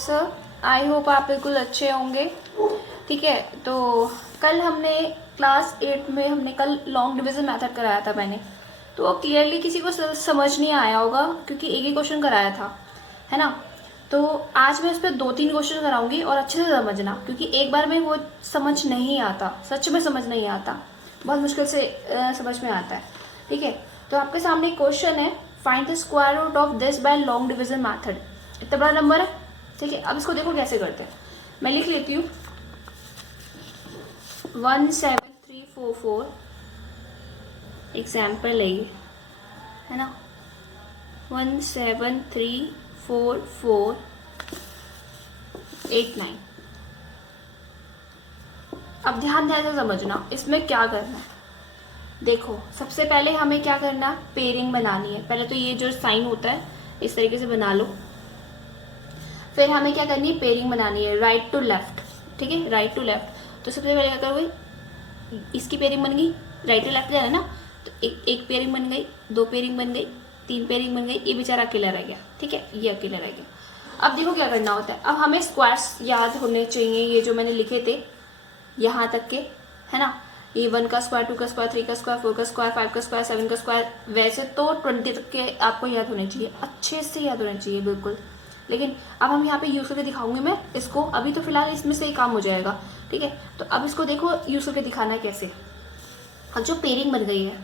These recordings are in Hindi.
सब? आई होप आप बिल्कुल अच्छे होंगे। ठीक है, तो कल हमने क्लास 8 में हमने कल लॉन्ग डिवीजन मेथड कराया था मैंने। तो वो क्लियरली किसी को समझ नहीं आया होगा क्योंकि एक ही क्वेश्चन कराया था, है ना। तो आज मैं इस पर 2-3 क्वेश्चन कराऊंगी और अच्छे से समझना, क्योंकि एक बार में वो समझ नहीं आता, सच में समझ नहीं आता, बहुत मुश्किल से समझ में आता है। ठीक है, तो आपके सामने क्वेश्चन है, find the square root of this by long division method. इतना बड़ा नंबर है। ठीक है, अब इसको देखो कैसे करते हैं। मैं लिख लेती हूँ 17344 एग्जाम्पल है ये, है ना। 1734489। अब ध्यान से समझना इसमें क्या करना है। देखो, सबसे पहले हमें क्या करना, पेयरिंग बनानी है। पहले तो ये जो साइन होता है इस तरीके से बना लो। फिर हमें क्या करनी है, पेयरिंग बनानी है राइट टू लेफ्ट। ठीक है, राइट टू लेफ्ट। तो सबसे पहले क्या करोगे, इसकी पेयरिंग बन गई, राइट टू लेफ्ट जाना है ना, तो एक पेयरिंग बन गई, 2 पेयरिंग बन गई, 3 पेयरिंग बन गई, ये बेचारा अकेला रह गया। ठीक है, ये अकेला रह गया। अब देखो क्या करना होता है। अब हमें स्क्वायर्स याद होने चाहिए, ये जो मैंने लिखे थे यहाँ तक के, है ना। ये 1 का स्क्वायर, 2 का स्क्वायर, 3 का स्क्वायर, 4 का स्क्वायर, 5 का स्क्वायर, 7 का स्क्वायर। वैसे तो 20 तक के आपको याद होने चाहिए, अच्छे से याद होने चाहिए बिल्कुल। लेकिन अब हम यहाँ पे यूज करके दिखाऊंगी मैं इसको। अभी तो फिलहाल इसमें से ही काम हो जाएगा। ठीक है, तो अब इसको देखो यूज करके दिखाना है कैसे। अब जो पेयरिंग बन गई है,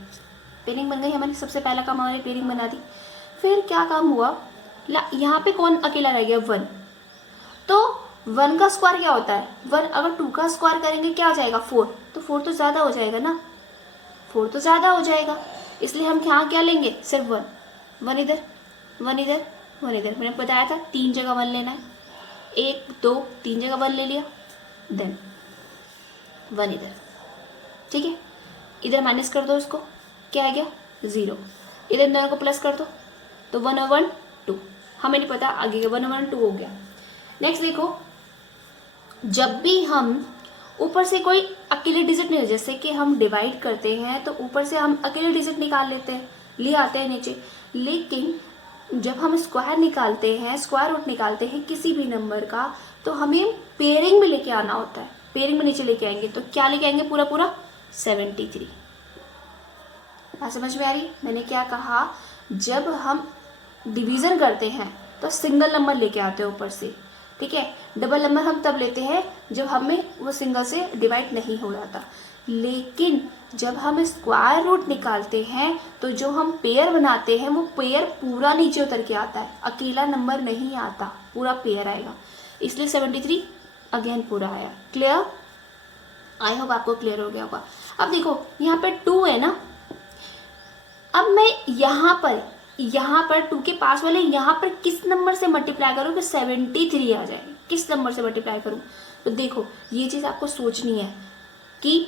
पेयरिंग बन गई हमारी, सबसे पहला काम हमारी पेयरिंग बना दी। फिर क्या काम हुआ, यहाँ पे कौन अकेला रह गया, 1। तो 1 का स्क्वायर क्या होता है, 1। अगर 2 का स्क्वायर करेंगे क्या हो जाएगा, 4। तो 4 तो ज़्यादा हो जाएगा ना, 4 तो ज़्यादा हो जाएगा। इसलिए हम यहाँ क्या लेंगे, सिर्फ 1। 1 इधर, 1 इधर, 1 इधर। मैंने बताया था 3 जगह 1 लेना है, 1 2 3 जगह 1 ले लिया, देन 1 इधर। ठीक है, इधर माइनस कर दो इसको, क्या आ गया, 0। इधर दोनों को प्लस कर दो, तो 1 और 1 2। हमें नहीं पता आगे का, 1 और 1 2 हो गया। नेक्स्ट देखो, जब भी हम ऊपर से कोई अकेले डिजिट नहीं, जैसे कि हम डिवाइड करते हैं तो ऊपर से हम अकेले डिजिट निकाल लेते हैं, ले आते हैं नीचे। लेकिन जब हम स्क्वायर निकालते हैं, स्क्वायर रूट निकालते हैं किसी भी नंबर का, तो हमें पेयरिंग में लेके आना होता है। पेयरिंग में नीचे लेके आएंगे तो क्या लेके आएंगे, पूरा पूरा 73। बात समझ में आ रही, मैंने क्या कहा, जब हम डिवीजन करते हैं तो सिंगल नंबर लेके आते हैं ऊपर से। ठीक है, डबल नंबर हम तब लेते हैं जब हमें वो सिंगल से डिवाइड नहीं हो रहा था। लेकिन जब हम स्क्वायर रूट निकालते हैं तो जो हम पेयर बनाते हैं वो पेयर पूरा नीचे उतर के आता है, अकेला नंबर नहीं आता, पूरा पेयर आएगा। इसलिए 73 अगेन पूरा आया। क्लियर, आई होप आपको क्लियर हो गया होगा। अब देखो यहाँ पे 2 है ना, अब मैं यहाँ पर 2 के पास वाले यहाँ पर किस नंबर से मल्टीप्लाई करूँ कि 73 आ जाए, किस नंबर से मल्टीप्लाई करूँ। तो देखो ये चीज़ आपको सोचनी है कि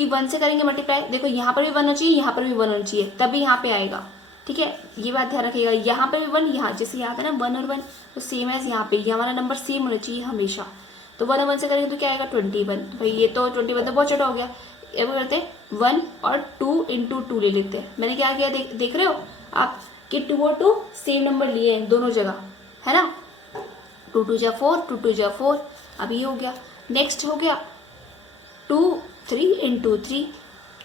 1 से करेंगे मल्टीप्लाई। देखो यहाँ पर भी 1 होना चाहिए, यहाँ पर भी 1 होना चाहिए, तभी यहाँ पे आएगा। ठीक है, ये बात ध्यान रखिएगा। यहाँ पर भी 1, यहाँ जैसे यहाँ था ना 1 और 1, तो सेम एज यहाँ पे, ये हमारा नंबर सेम होना चाहिए हमेशा। तो 1 और 1 से करेंगे तो क्या आएगा, 21। तो भाई ये तो 21 तो बहुत छोटा हो गया। अब करते हैं 1 और 2 इंटू 2 ले लेते हैं। मैंने क्या किया, देख रहे हो आप कि 2 और 2 सेम नंबर लिए हैं दोनों जगह, है ना। 2 2 जा 4, 2 2 जा 4। अब ये हो गया। नेक्स्ट हो गया 2 3 इंटू 3।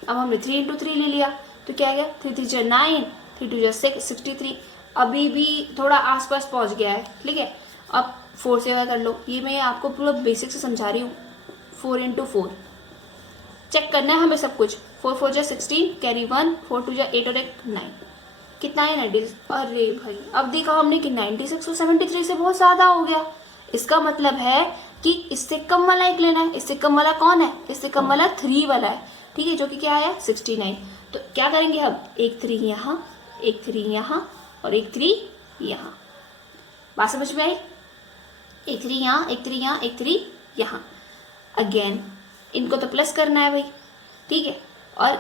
अब हमने 3 इंटू 3 ले लिया तो क्या आ गया, 3 3 जा 9, 3 2 जा 6, 63। अभी भी थोड़ा आसपास पहुंच गया है। ठीक है, अब 4 से क्या कर लो, ये मैं आपको पूरा बेसिक से समझा रही हूँ। 4 इंटू 4 चेक करना है हमें सब कुछ। 4 4 जा 16, कैरी 1, 4 2 जा 8 और 1 9। कितना है, 96। अरे भाई अब देखा हमने कि 96 और 73 से बहुत ज़्यादा हो गया। इसका मतलब है कि इससे कम वाला एक लेना है। इससे कम वाला कौन है, इससे कम वाला 3 वाला है। ठीक है, जो कि क्या आया 69। तो क्या करेंगे अब, एक 3 यहाँ, एक 3 यहाँ और एक 3 यहाँ। बात समझ में आई, एक 3 यहाँ, एक 3 यहाँ, एक 3 यहाँ। अगेन इनको तो प्लस करना है भाई। ठीक है, और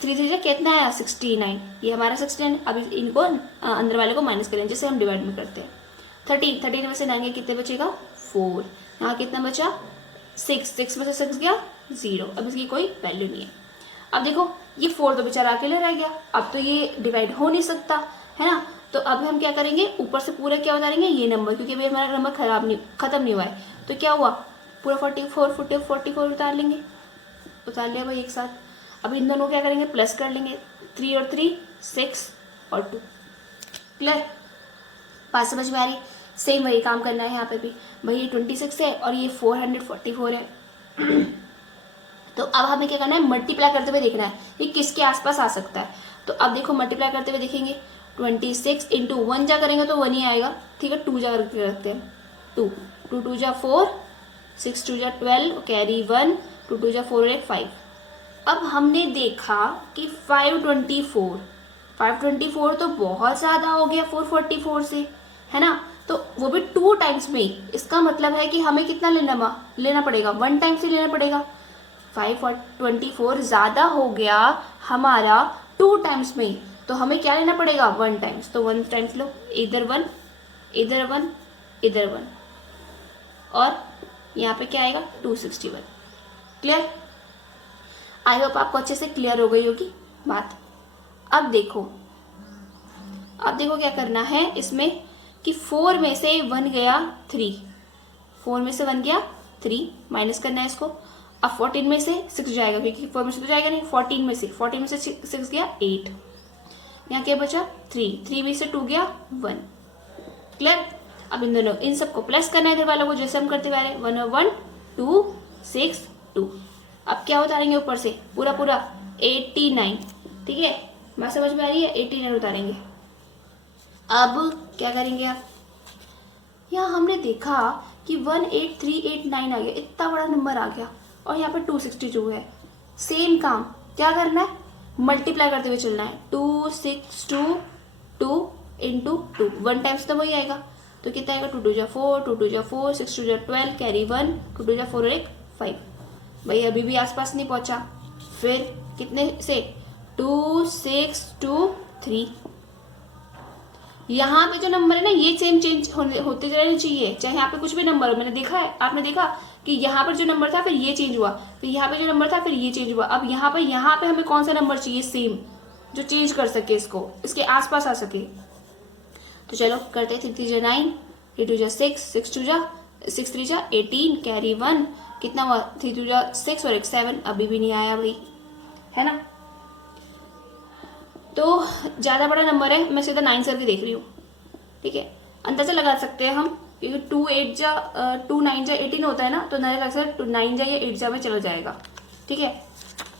3 3 कितना आया, 69। ये हमारा 69। अब इनको अंदर वाले को माइनस करेंगे जैसे हम डिवाइड में करते हैं। 13 में से 9 कितने बचेगा, 4। यहाँ कितना बचा, 6 में से 6 गया 0। अब इसकी कोई वैल्यू नहीं है। अब देखो ये 4 तो बेचारा अकेले रह गया, अब तो ये डिवाइड हो नहीं सकता, है ना। तो अब हम क्या करेंगे, ऊपर से पूरा क्या उतारेंगे, ये नंबर, क्योंकि भाई हमारा नंबर खत्म नहीं हुआ है। तो क्या हुआ, पूरा 44 उतार लेंगे, उतार लिया भाई एक साथ। अब इन दोनों क्या करेंगे, प्लस कर लेंगे, 3 और 3 6 और 2। क्लियर, बात समझ में आ रही। सेम वही काम करना है यहाँ पे भी। भाई ये 26 है और ये 444 है। तो अब हमें क्या करना है, मल्टीप्लाई करते हुए देखना है ये किसके आसपास आ सकता है। तो अब देखो मल्टीप्लाई करते हुए देखेंगे, 26 इंटू 1 जा करेंगे तो 1 ही आएगा, ठीक है। 2 जा करके रखते हैं, 2 2 2 जा 4, 6 2 जा 12, कैरी 1, 2 2 जा 4 8 5। अब हमने देखा कि 524 तो बहुत ज़्यादा हो गया 444 से, है ना। तो वो भी 2 टाइम्स में ही। इसका मतलब है कि हमें कितना लेना पड़ेगा, 1 टाइम से लेना पड़ेगा। 524 ज़्यादा हो गया हमारा 2 टाइम्स में ही, तो हमें क्या लेना पड़ेगा, 1 टाइम्स। तो 1 टाइम्स लो, इधर 1 इधर 1 इधर 1, और यहाँ पे क्या आएगा 261। क्लियर, आई होप आपको अच्छे से क्लियर हो गई होगी बात। अब देखो क्या करना है इसमें कि 4 में से 1 गया 3, 4 में से 1 गया 3, माइनस करना है इसको। अब 14 में से 6 जाएगा, क्योंकि 4 में से तो जाएगा नहीं, 14 में से 6 गया 8, यहाँ क्या बचा 3 में से 2 गया 1। क्लियर, अब इन सबको प्लस करना है इधर वालों को, जैसे हम करते हुए आ रहे हैं, 1 और 1 2 6 2। अब क्या उतारेंगे ऊपर से, पूरा 89, ठीक है, बात समझ में आ रही है, 89 उतारेंगे। अब क्या करेंगे आप, यहाँ हमने देखा कि 18389 आ गया, इतना बड़ा नंबर आ गया, और यहाँ पे 262 है। सेम काम क्या करना है, मल्टीप्लाई करते हुए चलना है, 2 इंटू 2, 1 टाइम्स तो वही आएगा। तो कितना आएगा, 2 2 जा 4, 2 2 जा 4, 6 2 जा 12, कैरी 1, 2 2 जा 4 और 1 5। भाई अभी भी आसपास नहीं पहुंचा, फिर कितने से, 2 6 2 3। यहाँ पे जो नंबर है ना, ये सेम चेंज होते रहने चाहिए, चाहे यहाँ पे कुछ भी नंबर हो। मैंने देखा है, आपने देखा कि यहाँ पर जो नंबर था फिर ये चेंज हुआ, फिर यहाँ पे जो नंबर था फिर ये चेंज हुआ। अब यहाँ पे हमें कौन सा नंबर चाहिए सेम, जो चेंज कर सके इसको, इसके आसपास आ सके। तो चलो करते, 3 3 जा 9, 3 2 जा 6, 6 3 जा 18, कैरी 1, कितना हुआ, 3 2 जा 6 और 1 7। अभी भी नहीं आया भाई, है ना। तो ज़्यादा बड़ा नंबर है, मैं सीधा 9 करके देख रही हूँ, ठीक है। अंदाजा लगा सकते हैं हम, क्योंकि 2 9 जा 18 होता है ना, तो अंदाजा लगा सकते हैं 9 जा या 8 जा में चला जाएगा, ठीक है।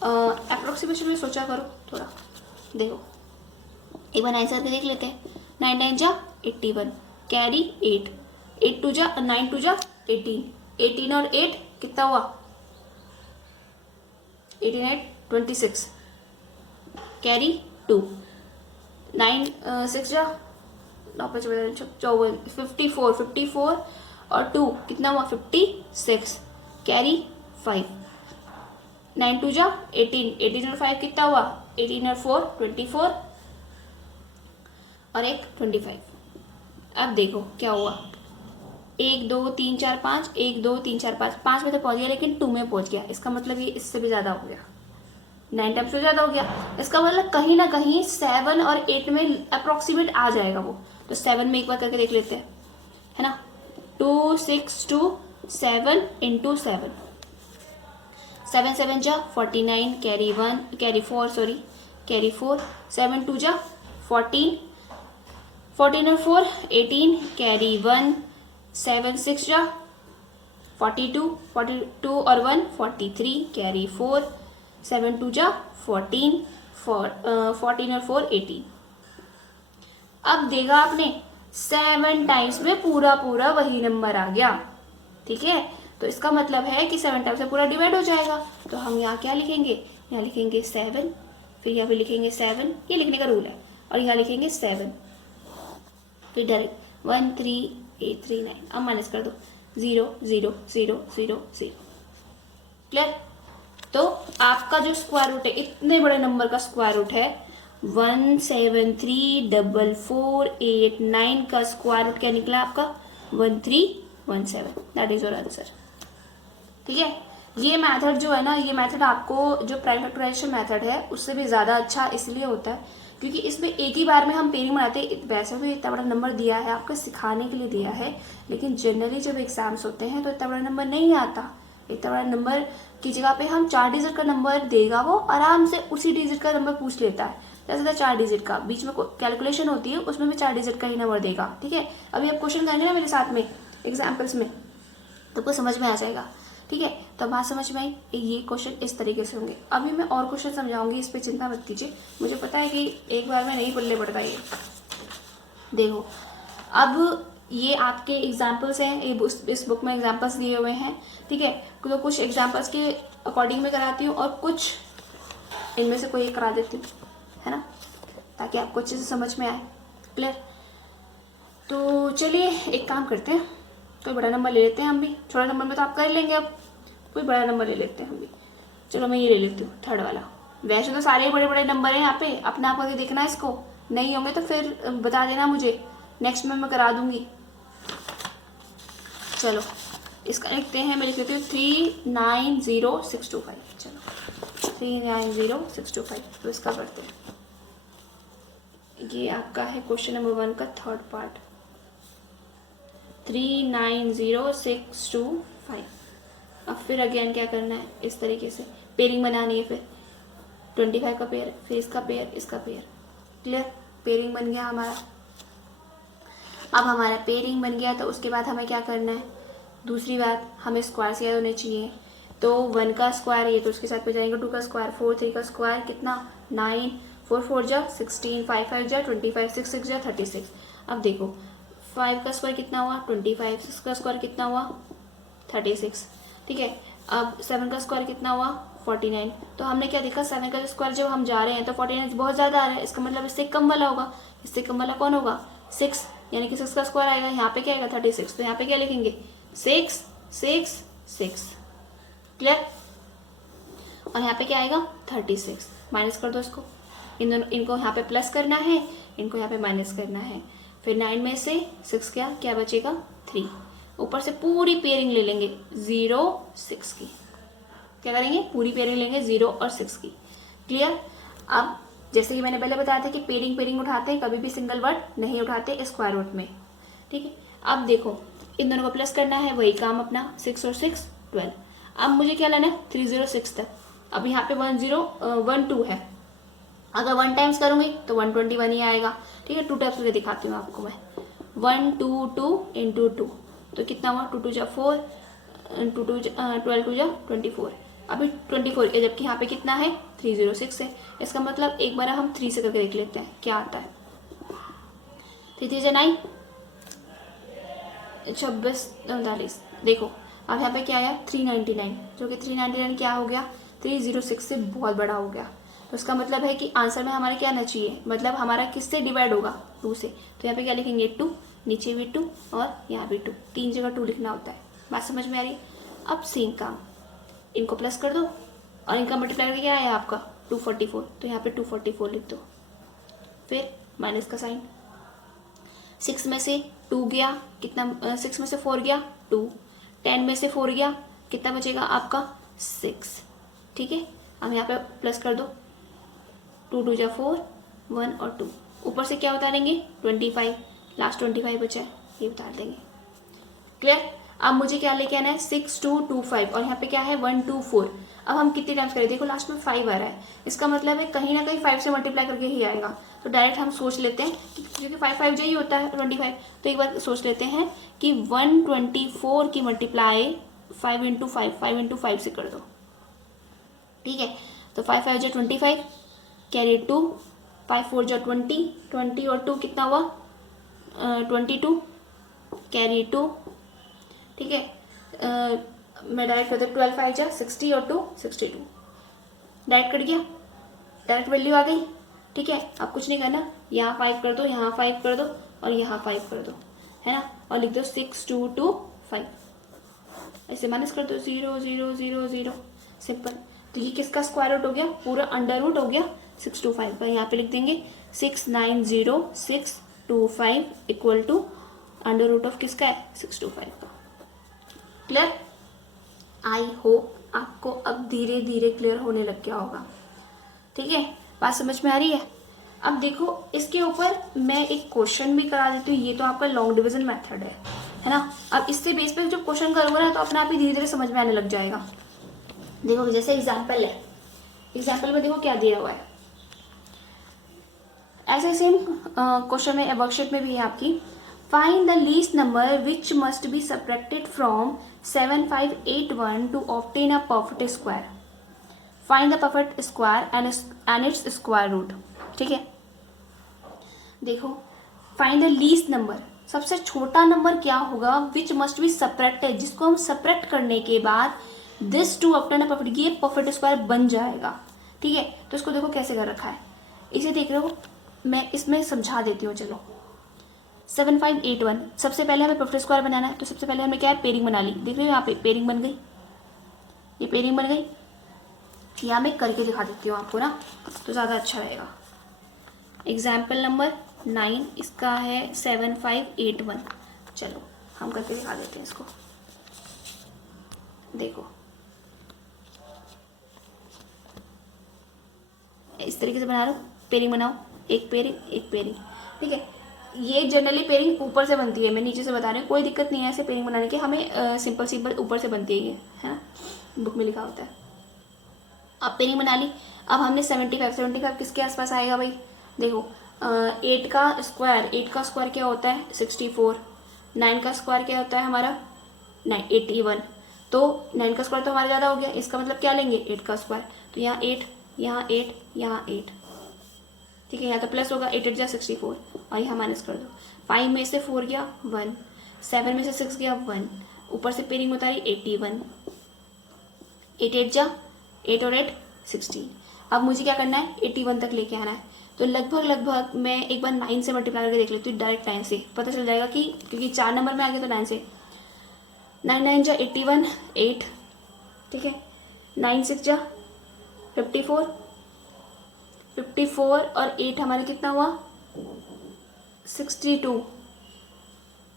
अप्रोक्सीमेशन में सोचा करो थोड़ा, देखो एक बार 9 करके देख लेते हैं। 9 9 जा 81, कैरी 8, 8 2 जा 9 2 जा 18, 18 और 8 कितना हुआ, 18 26, कैरी 2, 9 6 जा 9 5 54, 54 और 2 कितना हुआ 56, कैरी 5, 9 2 जा 18, 18 और 5 कितना हुआ, 18 और 4 24 और 1 25। अब देखो क्या हुआ, 1 2 3 4 5, 1 2 3 4 5, 5 में तो पहुंच गया लेकिन 2 में पहुंच गया। इसका मतलब ये इससे भी ज़्यादा हो गया, 9 टाइम्स से ज़्यादा हो गया। इसका मतलब कहीं ना कहीं 7 और 8 में अप्रोक्सीमेट आ जाएगा वो। तो 7 में एक बार करके देख लेते हैं, है ना। 2 6 2 7 इंटू 7, 7 7 जा 49, कैरी 4, 7 2 जा 14, 14 और 4 18, कैरी 1, 7 6 जा 42, 42 और 1 43, कैरी 4, 7 2 जा 14, 14 और 4 18। अब देखा आपने 7 टाइम्स में पूरा वही नंबर आ गया, ठीक है। तो इसका मतलब है कि 7 टाइम्स में पूरा डिवाइड हो जाएगा। तो हम यहाँ क्या लिखेंगे, यहाँ लिखेंगे 7, फिर यहाँ पे लिखेंगे 7, ये लिखने का रूल है, और यहाँ लिखेंगे 7, फिर डायरेक्ट 1 3 8 3 9। अब माइनस कर दो, 0 0 0 0 0। क्लियर। तो आपका जो स्क्वायर रूट है, इतने बड़े नंबर का स्क्वायर रूट है 1734489 का स्क्वायर रूट क्या निकला आपका, 1317। दैट इज योर आंसर, ठीक है। ये मेथड जो है ना, ये मेथड आपको जो प्राइम फैक्टराइजेशन मेथड है उससे भी ज़्यादा अच्छा इसलिए होता है क्योंकि इसमें एक ही बार में हम पेयरिंग बनाते हैं। वैसे तो इतना बड़ा नंबर दिया है आपको सिखाने के लिए दिया है, लेकिन जनरली जब एग्जाम्स होते हैं तो इतना बड़ा नंबर नहीं आता। इतना बड़ा नंबर की जगह पे हम 4 डिजिट का नंबर देगा वो, आराम से उसी डिजिट का नंबर पूछ लेता है। जैसे 4 डिजिट का बीच में कैलकुलेशन होती है, उसमें भी 4 डिजिट का ही नंबर देगा। ठीक है, अभी आप क्वेश्चन करेंगे ना मेरे साथ में एग्जाम्पल्स में, तो आपको समझ में आ जाएगा। ठीक है, तो बात समझ में आई, ये क्वेश्चन इस तरीके से होंगे। अभी मैं और क्वेश्चन समझाऊंगी, इस पर चिंता मत कीजिए, मुझे पता है कि एक बार में नहीं पल्ले पड़ता ये। देखो, अब ये आपके एग्जाम्पल्स हैं, इस बुक में एग्जाम्पल्स दिए हुए हैं। ठीक है, तो कुछ एग्जाम्पल्स के अकॉर्डिंग में कराती हूँ और कुछ इनमें से कोई एक करा देती हूँ, है ना, ताकि आपको अच्छे से समझ में आए। क्लियर? तो चलिए एक काम करते हैं, कोई बड़ा नंबर ले लेते हैं हम भी। छोटा नंबर में तो आप कर लेंगे, अब कोई बड़ा नंबर ले लेते हैं हम भी। चलो मैं ये ले लेती हूँ, 3rd वाला। वैसे तो सारे बड़े बड़े नंबर हैं यहाँ पे, अपना आप करके देखना इसको, नहीं होंगे तो फिर बता देना मुझे, नेक्स्ट में मैं करा दूंगी। चलो इसका लिखते हैं, मैं लिख लेती हूँ 390625। चलो 390625, तो इसका करते हैं। ये आपका है क्वेश्चन नंबर 1 का 3rd पार्ट, 390625। अब फिर अगेन क्या करना है, इस तरीके से पेयरिंग बनानी है। फिर 25 का पेयर, फिर इसका पेयर, इसका पेयर। क्लियर? पेयरिंग बन गया हमारा। अब हमारा पेयरिंग बन गया तो उसके बाद हमें क्या करना है, दूसरी बात, हमें स्क्वायर से याद होने चाहिए। तो 1 का स्क्वायर ये, तो उसके साथ पे जाएंगे 2 का स्क्वायर, 4, 3 का स्क्वायर कितना 9, 4 4 जा 16, 5 5 जा 25, 6 6 जा 36। अब देखो 5 का स्क्वायर कितना हुआ 25, 6 का स्क्वायर कितना हुआ 36। ठीक है, अब 7 का स्क्वायर कितना हुआ 49। तो हमने क्या देखा, 7 का स्क्वायर जब हम जा रहे हैं तो 49 बहुत ज़्यादा आ रहा है, इसका मतलब इससे कम वाला होगा। इससे कम वाला कौन होगा 6, यानी कि 6 का स्क्वायर आएगा, यहाँ पे क्या आएगा 36। तो यहाँ पे क्या लिखेंगे 6 6 6। क्लियर? और यहाँ पे क्या आएगा 36। माइनस कर दो इसको, इन दोनों, इनको यहाँ पे प्लस करना है, इनको यहाँ पे माइनस करना है। फिर 9 में से 6 क्या बचेगा 3। ऊपर से पूरी पेयरिंग ले लेंगे 0 6 की। क्या करेंगे, पूरी पेयरिंग लेंगे 0 और 6 की। क्लियर? अब जैसे कि मैंने पहले बताया था कि पेयरिंग उठाते हैं, कभी भी सिंगल वर्ड नहीं उठाते स्क्वायर रूट में। ठीक है, अब देखो इन दोनों को प्लस करना है, वही काम अपना 6 और 6 12। अब मुझे क्या लाना है 306 तक। अब यहाँ पे 12 है, अगर 1 टाइम्स करूंगी तो 121 ही आएगा। ठीक है, 2 टाइम्स करके दिखाती हूँ आपको मैं। 1 2 2 इंटू 2, तो कितना हुआ 2 2 जा 4, 2 2 12 2 जा 24। अभी 24 है, जबकि यहाँ पे कितना है 306 है। इसका मतलब एक बार हम 3 से करके देख लेते हैं क्या आता है। 3 3 जा 9, 26 39। देखो अब यहाँ पे क्या आया 399, जो कि 399 क्या हो गया 306 से बहुत बड़ा हो गया। तो इसका मतलब है कि आंसर में हमारा क्या आना चाहिए, मतलब हमारा किससे डिवाइड होगा 2 से। तो यहाँ पे क्या लिखेंगे 2, नीचे भी 2 और यहाँ भी 2, 3 जगह 2 लिखना होता है। बात समझ में आ रही है? अब सेम काम, इनको प्लस कर दो और इनका मल्टीप्लाई करके क्या आया आपका 244, तो यहाँ पे 244 लिख दो। फिर माइनस का साइन, 6 में से 2 गया कितना, 6 में से 4 गया 2, 10 में से 4 गया कितना बचेगा आपका 6। ठीक है, हम यहाँ पे प्लस कर दो, 2 2 जा 4, 1 और 2, ऊपर से क्या उतारेंगे 25, लास्ट 25 बचा है ये उतार देंगे। क्लियर? अब मुझे क्या लेके आना है 6 2 2 5 और यहाँ पे क्या है 1 2 4। अब हम कितने टाइम्स करें, देखो लास्ट में 5 आ रहा है, इसका मतलब है कहीं ना कहीं 5 से मल्टीप्लाई करके ही आएगा। तो डायरेक्ट हम सोच लेते हैं कि क्योंकि 5 5 यही होता है 25, तो एक बार सोच लेते हैं कि 124 की मल्टीप्लाई 5 इंटू 5 से कर दो। ठीक है, तो 5 5 जा 25, कैरी 2, 5 4 जा 20, 20 और 2 कितना हुआ 22, कैरी 2। ठीक है, मैं डायरेक्ट करती हूँ 12 5 जा 60 और 2 62, डायरेक्ट कट गया, डायरेक्ट वैल्यू आ गई। ठीक है, अब कुछ नहीं करना, यहाँ 5 कर दो, यहाँ 5 कर दो और यहाँ 5 कर दो, है ना, और लिख दो 6 2 2 5। ऐसे माइनस कर दो 0 0 0 0, सिंपल। तो ये किसका स्क्वायर रूट हो गया, पूरा अंडर रूट हो गया 625 का। यहाँ पे लिख देंगे 690,625 equal to under root of किसका है 625 का। क्लियर? आई होप आपको अब धीरे धीरे क्लियर होने लग गया होगा। ठीक है, बात समझ में आ रही है? अब देखो इसके ऊपर मैं एक क्वेश्चन भी करा देती हूँ। ये तो आपका लॉन्ग डिवीजन मेथड है ना। अब इससे बेस पे जब क्वेश्चन करोगे ना तो अपने आप ही धीरे धीरे समझ में आने लग जाएगा। देखो जैसे एग्जाम्पल है, एग्जाम्पल में देखो क्या दिया हुआ है। ऐसे सेम क्वेश्चन में वर्कशीट में भी है आपकी। Find the least number which must be subtracted from 7581 to obtain a perfect square. Find the perfect square and its square root. ठीक है, देखो फाइंड द लीस्ट नंबर, सबसे छोटा नंबर क्या होगा, विच मस्ट बी सब्ट्रैक्टेड, जिसको हम सब्ट्रैक्ट करने के बाद this to obtain a perfect, ये परफेक्ट स्क्वायर बन जाएगा। ठीक है, तो इसको देखो कैसे कर रखा है, इसे देख रहे हो, मैं इसमें समझा देती हूँ। चलो 7581, सबसे पहले हमें परफेक्ट स्क्वायर बनाना है, तो सबसे पहले हमें क्या है, पेयरिंग बना ली। देख रहे हो यहाँ पे पेयरिंग बन गई, ये पेयरिंग बन गई। यहाँ मैं करके दिखा देती हूँ आपको ना, तो ज़्यादा अच्छा रहेगा। एग्जाम्पल नंबर 9, इसका है 7581। चलो हम करके दिखा देते हैं इसको। देखो इस तरीके से बना लो, पेयरिंग बनाओ, एक पेयरिंग एक पेयरिंग। ठीक है, ये जनरली पेयरिंग ऊपर से बनती है, मैं नीचे से बता रही हूँ, कोई दिक्कत नहीं है ऐसे पेयरिंग बनाने की, हमें सिंपल सिंपल ऊपर से बनती है ये, है ना, बुक में लिखा होता है। अब पेयरिंग बना ली। अब हमने 75 किसके आसपास आएगा भाई, देखो 8 का स्क्वायर क्या होता है 64, 9 का स्क्वायर क्या होता है हमारा 81, तो 9 का स्क्वायर तो हमारा ज़्यादा हो गया, इसका मतलब क्या लेंगे 8 का स्क्वायर, तो यहाँ 8 यहाँ 8 यहाँ 8। ठीक है, यहाँ तो प्लस होगा, 8 8 जा 64 और यहाँ माइनस कर दो। 5 में से 4 गया 1, 7 में से 6 गया 1, ऊपर से पेयरिंग उतारी 81, 8 8 जा 8 और 8 16। अब मुझे क्या करना है 81 तक लेके आना है, तो लगभग मैं एक बार 9 से मल्टीप्लाई करके देख लेती हूँ, डायरेक्ट 9 से पता चल जाएगा कि क्योंकि 4 नंबर में आ गया तो 9 से, 9 9 जा 81 8। ठीक है, 9 6 जा 54 और 8 हमारे कितना हुआ 62,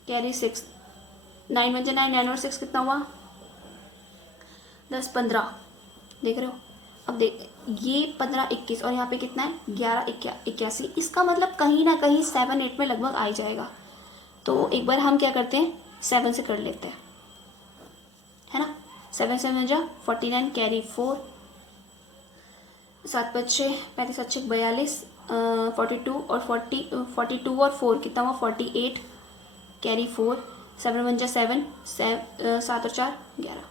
कैरी 6, 9 1 जा 9, 9 और 6 कितना हुआ 10 15। देख रहे हो, अब देख ये 15 21 और यहाँ पे कितना है 11 81, इसका मतलब कहीं ना कहीं 7 8 में लगभग आ ही जाएगा। तो एक बार हम क्या करते हैं 7 से कर लेते हैं, है ना। 7 7 जा 49, कैरी 4, 7 5 6 35 7 6 42, 42 और 42 और 4 कितना हुआ 48, कैरी 4, 7 1 जा 7, 7 और 4 11।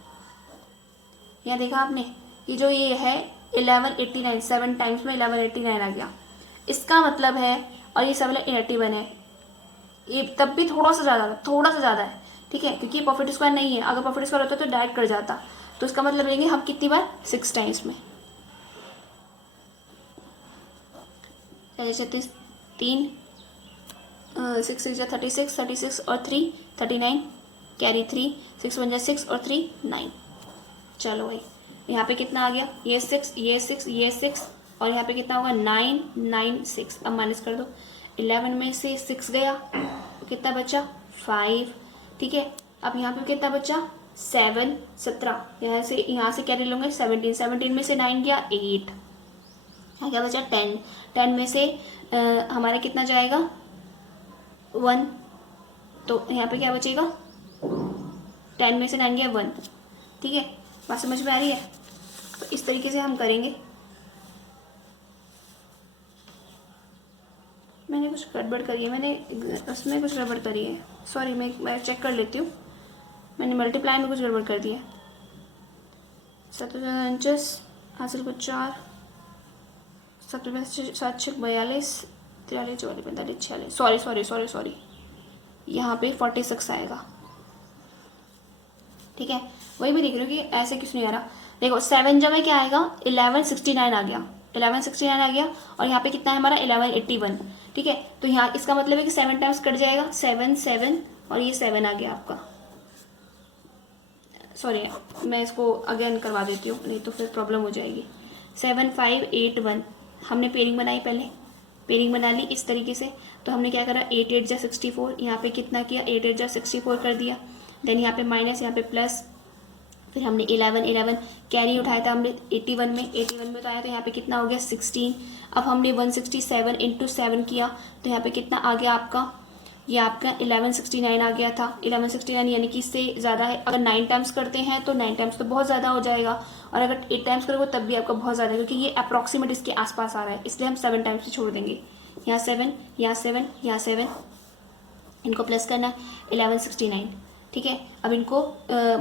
यहाँ देखा आपने, ये जो ये है 1189, 7 टाइम्स में 1189 आ गया, इसका मतलब है, और ये 781 है, ये तब भी थोड़ा सा ज़्यादा है। ठीक है, क्योंकि ये परफेक्ट स्क्वायर नहीं है, अगर परफेक्ट स्क्वायर होता तो डायरेक्ट कर जाता, तो इसका मतलब लेंगे हम कितनी बार 6 टाइम्स में, 36 3 6 6 जा 36, 36 और 3 39, कैरी 3, 6 1 जा 6 और 3 9। चलो भाई यहाँ पे कितना आ गया, ये 6 ये 6 ये 6 और यहाँ पे कितना होगा 9 9 6। अब माइनस कर दो, 11 में से 6 गया तो कितना बचा 5। ठीक है, अब यहाँ पे कितना बचा 7 17, यहाँ से कैरी लूँगे 17, 17 में से 9 गया 8, यहाँ क्या बचा 10, 10 में से हमारा कितना जाएगा 1, तो यहाँ पे क्या बचेगा 10 में से 9 गया 1। ठीक है, बात समझ में आ रही है। तो इस तरीके से हम करेंगे। मैंने कुछ गड़बड़ करी है, मैंने उसमें कुछ गड़बड़ करी है, सॉरी, मैं चेक कर लेती हूँ, मैंने मल्टीप्लाई में कुछ गड़बड़ कर दिया। 7 हासिल को 4, 7 7 6 42, 43 44 45 46, सॉरी यहाँ पे 46 आएगा। ठीक है, वही मैं देख रही हूँ कि ऐसे क्यों नहीं आ रहा। देखो 7 जब में क्या आएगा 1169 आ गया, 1169 आ गया, और यहाँ पे कितना है हमारा 1181। ठीक है, तो यहाँ इसका मतलब है कि 7 टाइम्स कट जाएगा, 7 7 और ये 7 आ गया आपका। सॉरी, मैं इसको अगेन करवा देती हूँ, नहीं तो फिर प्रॉब्लम हो जाएगी। 7581 हमने पेयरिंग बनाई, पहले पेयरिंग बना ली इस तरीके से, तो हमने क्या करा 8 8 जा 64, यहाँ पे कितना किया 8 8 जा 64 कर दिया, देन यहाँ पे माइनस, यहाँ पे प्लस, फिर हमने 11 कैरी उठाया था हमने 81 में, 81 में तो आया, तो यहाँ पे कितना हो गया 16। अब हमने 167 इंटू 7 किया, तो यहाँ पे कितना आ गया आपका, ये आपका 1169 आ गया था। 1169 यानी कि इससे ज़्यादा है। अगर 9 टाइम्स करते हैं तो 9 टाइम्स तो बहुत ज़्यादा हो जाएगा, और अगर 8 टाइम्स करोगे तब भी आपका बहुत ज़्यादा है, क्योंकि ये अप्रॉक्सीमेट इसके आसपास आ रहा है, इसलिए हम 7 टाइम्स से छोड़ देंगे। यहाँ 7, यहाँ 7, यहाँ 7, इनको प्लस करना 1169, ठीक है। अब इनको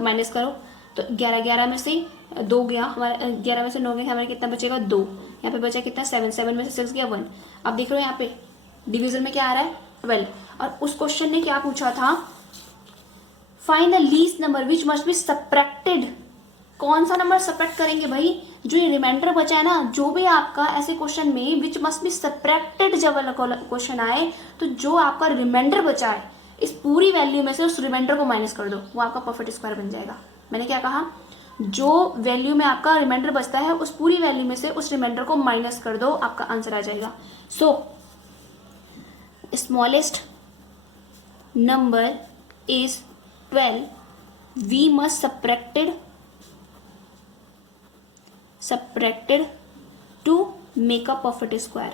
माइनस करो, तो 11 में से 2 गया हमारा, 11 में से 9 गया, हमारे कितना बचेगा 2। यहाँ पे बचा कितना 7, 7 में से 6 गया 1। अब देख रहे हो यहाँ पे डिवीजन में क्या आ रहा है 12, और उस क्वेश्चन ने क्या पूछा था, find the least number which must be subtracted. कौन सा नंबर सब्ट्रैक्ट करेंगे भाई, जो ये रिमाइंडर बचा है ना, जो भी आपका ऐसे क्वेश्चन में विच मस्ट बी सब्ट्रैक्टेड जब वाला क्वेश्चन आए, तो जो आपका रिमाइंडर बचा है इस पूरी वैल्यू में से उस रिमाइंडर को माइनस कर दो, वो आपका परफेक्ट स्क्वायर बन जाएगा। मैंने क्या कहा, जो वैल्यू में आपका रिमाइंडर बचता है उस पूरी वैल्यू में से उस रिमाइंडर को माइनस कर दो, आपका आंसर आ जाएगा। सो smallest number is 12, we must subtracted to make a perfect square,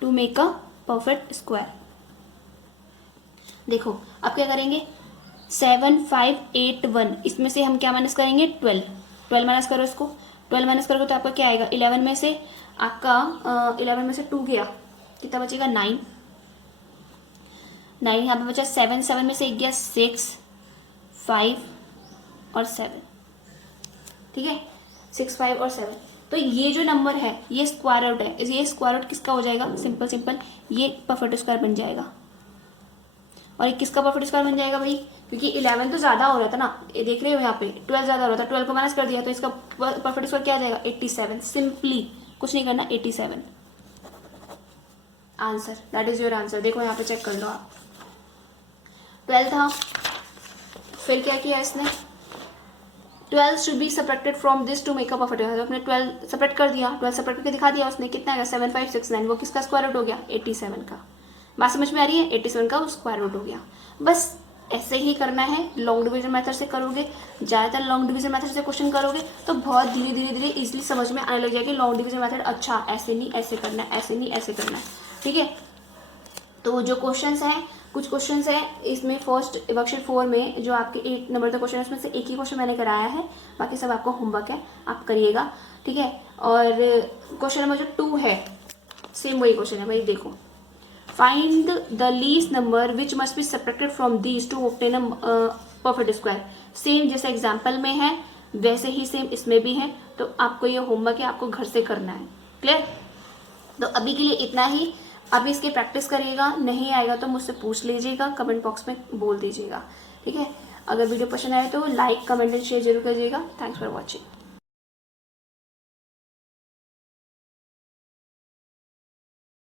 to make a perfect square। देखो अब क्या करेंगे, 7, 5, 8, 1, इसमें से हम क्या माइनस करेंगे 12, 12 माइनस करो इसको, 12 माइनस करोगे तो आपका क्या आएगा, 11 में से आपका 11 में से 2 गया, कितना बचेगा 9, 9 यहाँ पे बचा 7, 7 में से एक गया 6, 5 और 7, ठीक है 6, 5 और 7। तो ये जो नंबर है ये स्क्वायर रूट है, ये स्क्वायर रूट किसका हो जाएगा, सिंपल ये परफेक्ट स्क्वायर बन जाएगा। और ये किसका परफेक्ट स्क्वायर बन जाएगा भाई, क्योंकि 11 तो ज़्यादा हो रहा था ना, ये देख रहे हो यहाँ पे 12 ज़्यादा हो रहा था, 12 को माइनस कर दिया तो इसका परफेक्ट स्क्वायर क्या आ जाएगा 87। सिंपली कुछ नहीं करना, 87 answer, that is your answer. देखो यहाँ पे चेक कर लो आप, 12 था, फिर क्या किया इसने, 12 should be subtracted from this to make a perfect square. अपने 12 सब्ट्रैक्ट कर दिया, 12 सब्ट्रैक्ट करके दिखा दिया उसने, कितना आएगा 7569, वो किसका स्क्वायर रूट हो गया 87 का। बात समझ में आ रही है, 87 का वो स्क्वायर रूट हो गया। बस ऐसे ही करना है, लॉन्ग डिवीजन मेथड से करोगे, ज़्यादातर लॉन्ग डिवीजन मेथड से क्वेश्चन करोगे तो बहुत धीरे धीरे इजीली समझ में आने लग जाएगी लॉन्ग डिवीजन मेथड। अच्छा ऐसे नहीं ऐसे करना है, ऐसे नहीं ऐसे करना है, ठीक है। तो जो क्वेश्चंस हैं, कुछ क्वेश्चंस हैं इसमें, फर्स्ट वर्कशीट 4 में जो आपके 8 नंबर का क्वेश्चन है उसमें से एक ही क्वेश्चन मैंने कराया है, बाकी सब आपका होमवर्क है, आप करिएगा, ठीक है। और क्वेश्चन नंबर जो 2 है सेम वही क्वेश्चन है भाई। देखो, find the least number which must be subtracted from these two obtain a perfect square. Same जैसे एग्जाम्पल में है वैसे ही सेम इसमें भी है, तो आपको ये होमवर्क है, आपको घर से करना है, क्लियर। तो अभी के लिए इतना ही, अभी इसकी प्रैक्टिस करिएगा, नहीं आएगा तो मुझसे पूछ लीजिएगा, कमेंट बॉक्स में बोल दीजिएगा, ठीक है। अगर वीडियो पसंद आए तो लाइक कमेंट एंड शेयर जरूर करिएगा। Thanks for watching.